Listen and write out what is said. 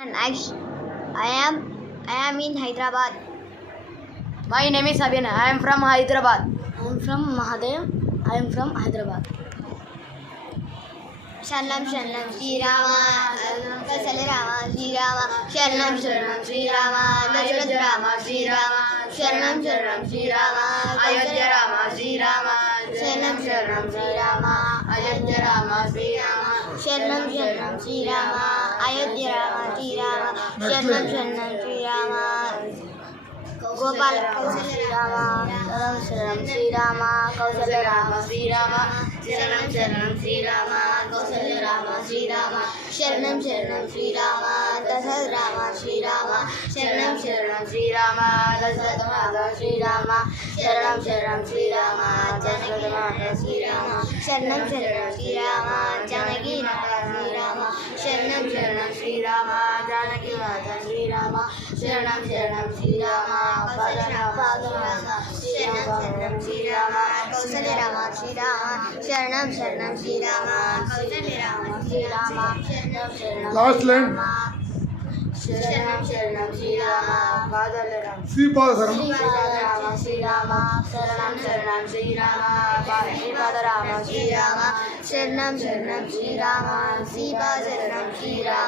And I am in Hyderabad. My name is Abhina. I am from Hyderabad. I am from Mahadev. I am from Hyderabad. Sharnam Sharnam Shri Rama, Kasale Rama Shri Rama, Sharnam Sharnam Shri Rama, Dasharatha Rama Shri Rama, Sharnam Sharnam Shri Rama, Ayodhya Rama Shri Rama, Sharnam Sharnam Shri Rama, Ayodhya Rama Shri Rama, Sharnam Sharnam Shri Rama, Ayodhya Rama Shri Rama, Sharnam Sharnam Shri Rama. Gopal Shri Rama, Sharnam Sharnam Shri Rama, Kausalya Rama Shri Rama, Sharnam Sharnam Shri Rama, Kausalya Rama Shri Rama, Sharnam Sharnam Shri Rama, Dasharatha Rama Shri Rama, Sharnam Sharnam Shri Rama, Dasharatha Mata Shri Rama, Sharnam Sharnam Shri Rama, Dasharatha Mata Shri Rama, Sharnam Sharnam Shri Rama, Janaki Mata Shri Rama, Sharnam Sharnam Shri Rama, Janaki Mata Shri Rama, Sharnam Sharnam Shri Rama, Padma Sharnam Shri Rama, Kausalya Rama Shri Rama, Sharnam Sharnam Shri Rama, Kausalya Rama Shri Rama, Sharnam Sharnam Last line. Sharnam Sharnam Shri Rama, Padma Sripada Rama Shri Rama, Sharnam Sharnam Shri Rama, Sripada Rama Shri Rama, Sharnam Sharnam Shri Rama, Sripada Rama Shri Rama.